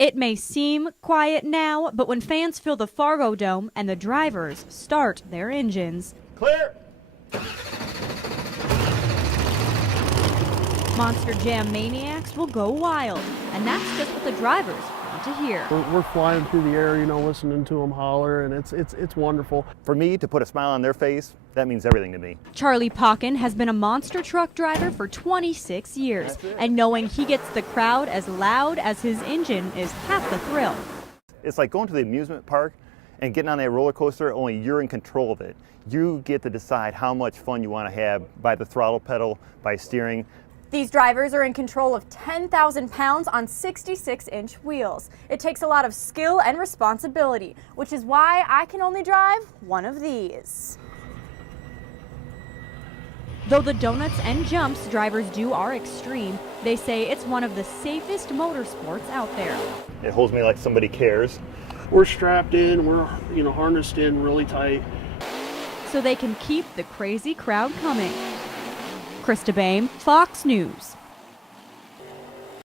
It may seem quiet now, but when fans fill the Fargodome and the drivers start their engines, clear. Monster Jam maniacs will go wild, and that's just what the drivers want to hear. We're flying through the air, listening to them holler, and it's wonderful. For me to put a smile on their face, that means everything to me. Charlie Pocken has been a monster truck driver for 26 years, and knowing he gets the crowd as loud as his engine is half the thrill. It's like going to the amusement park and getting on that roller coaster, only you're in control of it. You get to decide how much fun you want to have by the throttle pedal, by steering. These drivers are in control of 10,000 pounds on 66-inch wheels. It takes a lot of skill and responsibility, which is why I can only drive one of these. Though the donuts and jumps drivers do are extreme, they say it's one of the safest motorsports out there. It holds me like somebody cares. We're strapped in, we're harnessed in really tight. So they can keep the crazy crowd coming. Krista Bame, Fox News.